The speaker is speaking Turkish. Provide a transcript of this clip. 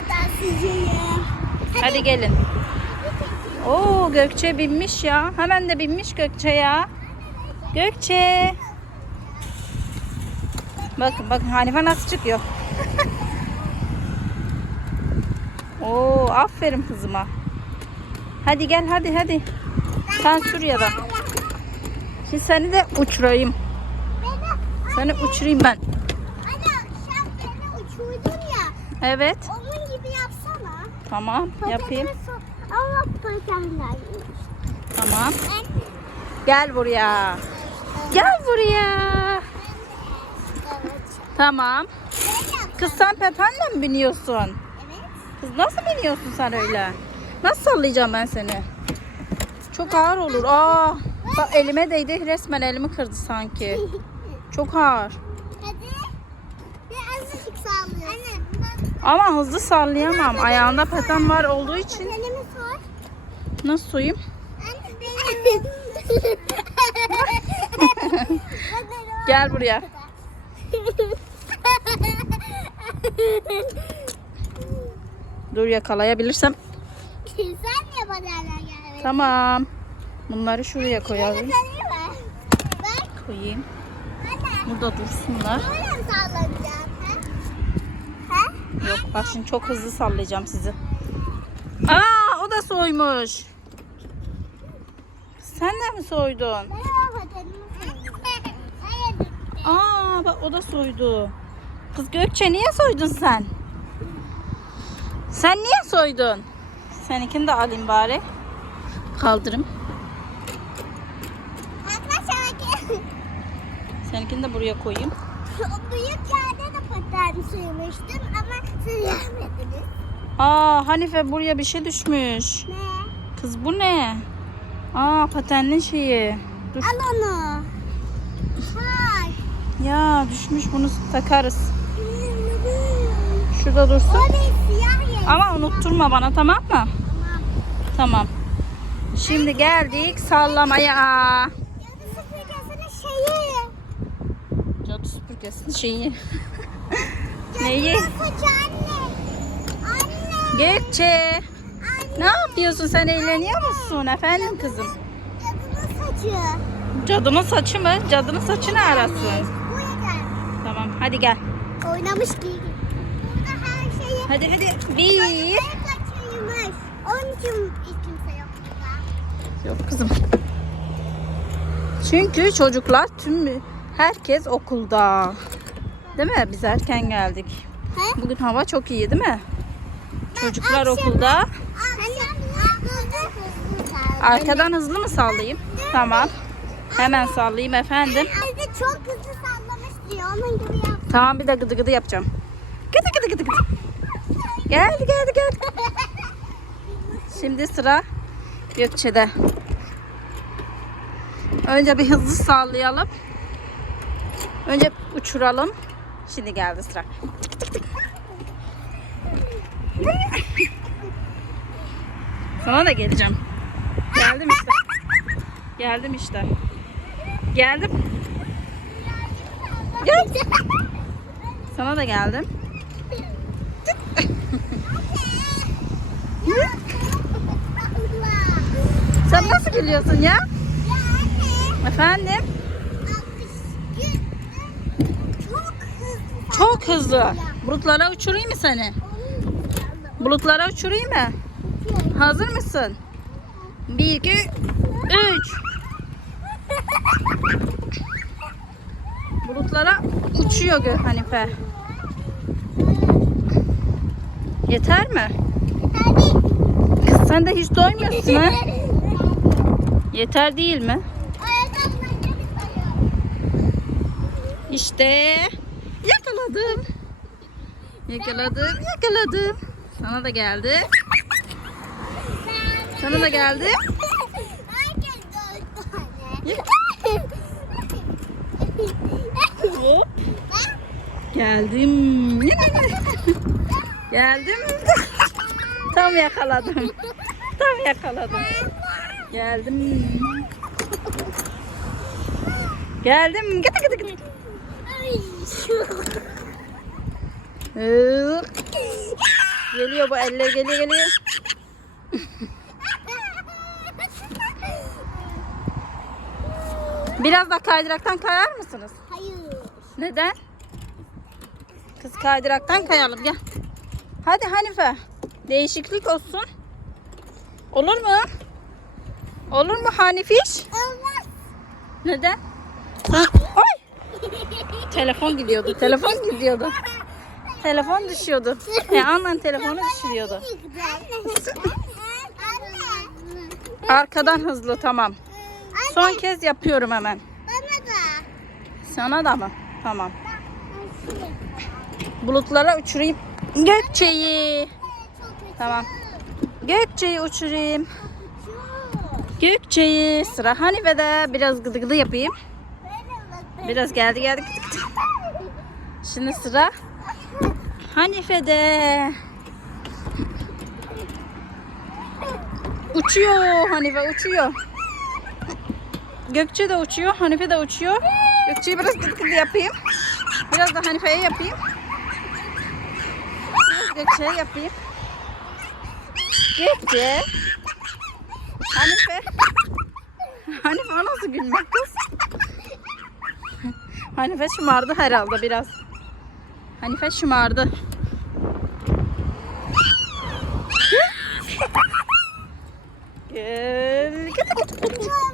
patatsızcıyım. Hadi gelin. Oo Gökçe binmiş ya. Hemen de binmiş Gökçe ya. Gökçe. Bakın bakın Hanife nasıl çıkıyor. Oo aferin kızıma. Hadi gel hadi hadi. Sen sür ya da. Şimdi seni de uçurayım. Seni uçurayım ben. anne sen beni uçurdun ya. Evet. Yapsana. Tamam yapayım. Tamam. Gel buraya. Gel buraya. Tamam. Kız sen petenle mi biniyorsun? Kız nasıl biniyorsun sen öyle? Nasıl sallayacağım ben seni? Çok ağır olur. Aa, bak elime değdi resmen elimi kırdı sanki. Çok ağır. Ama hızlı sallayamam. Ayağında peten var olduğu için. Nasıl soyayım? Gel buraya. Dur yakalayabilirsem. Sen niye patenler gelmedin? Tamam. Bunları şuraya koyalım. Koyayım. Burada dursunlar. Böyle? Ha? Yok bak şimdi çok hızlı sallayacağım sizi. Aa o da soymuş. Sen de mi soydun? Aa bak o da soydu. Kız Gökçe niye soydun sen? Sen niye soydun? Seninkini de alayım bari. Kaldırım. Seninkini de buraya koyayım. Büyük yerde de paten sürmüştüm ama siz. Aa Hanife buraya bir şey düşmüş. Ne? Kız bu ne? Aa patenli şeyi. Dur. Al onu. Hay. Ya düşmüş bunu takarız. Şurada dursun. O siyah. Ama unutturma bana tamam mı? Tamam. Tamam. Şimdi geldik sallamaya. Cadı süpürgesinin şeyi. Cadı süpürgesinin şeyi. Neyi? Anne. Anne. Gökçe. Anne. Ne yapıyorsun sen eğleniyor musun efendim kızım? Cadının saçı. Cadının saçı mı? Cadının saçı ne gel. Tamam hadi gel. Oynamış değil. Burada her şeyi Hadi hadi. Bir. Onun için kimse yok burada. Yok kızım. Çünkü çocuklar tüm herkes okulda. Değil mi? Biz erken geldik. He? Bugün hava çok iyi değil mi? Çocuklar Akşam- okulda. Akşam. Arkadan hızlı mı sallayayım? Tamam. Hemen sallayayım efendim. Anne çok hızlı sallamış diyor. Onun gibi yap. Tamam bir de gıdı gıdı yapacağım. Gıdı gıdı gıdı gıdı. Geldi geldi geldi. Şimdi sıra Gökçe'de. Önce bir hızlı sallayalım. Önce uçuralım. Şimdi geldi sıra. Sana da geleceğim. Geldim işte. Geldim işte. Geldim. Gel. Sana da geldim. Sen nasıl gülüyorsun ya? Efendim? Çok hızlı. Bulutlara uçurayım mı seni? Bulutlara uçurayım mı? Hazır mısın? 1, 2, 3. Bulutlara uçuyor Gö Hanife. Yeter mi? Kız sen de hiç doymuyorsun ha? Yeter değil mi? İşte yakaladım. Yakaladım, yakaladım. Sana da geldi. Sana da geldi. Geldim. Geldim. Tam yakaladım. Tam yakaladım. Geldim. Geldim. Gıdı gıdı gıdı. Hop. Geliyor bu eller geliyor geliyor. Biraz da kaydıraktan kayar mısınız? Hayır. Neden? Kız kaydıraktan kayalım gel. Hadi Hanife. Değişiklik olsun. Olur mu? Olur mu Hanifiş? Olmaz. Neden? Ha, Ay! Telefon gidiyordu. Telefon gidiyordu. Telefon düşüyordu. E annen telefonu düşürüyordu. Arkadan hızlı tamam. Son kez yapıyorum hemen. Bana da. Sana da mı? Tamam. Bulutlara uçurayım. Gökçe'yi. Tamam. Gökçe'yi uçurayım. Gökçe'yi. Sıra Hanife'de. Biraz gıdı gıdı yapayım. Biraz geldi geldi. Şimdi sıra Hanife'de. Uçuyor Hanife uçuyor. Gökçe de uçuyor, Hanife de uçuyor. Gökçe'yi biraz gıdı gıdı yapayım. Biraz da Hanife'ye yapayım. Biraz Gökçe'ye yapayım. Gökçe. Hanife. Hanife o nasıl gülmek kız? Hanife şımardı herhalde biraz. Hanife şımardı. Gel. Gıdı gıdı gıdı.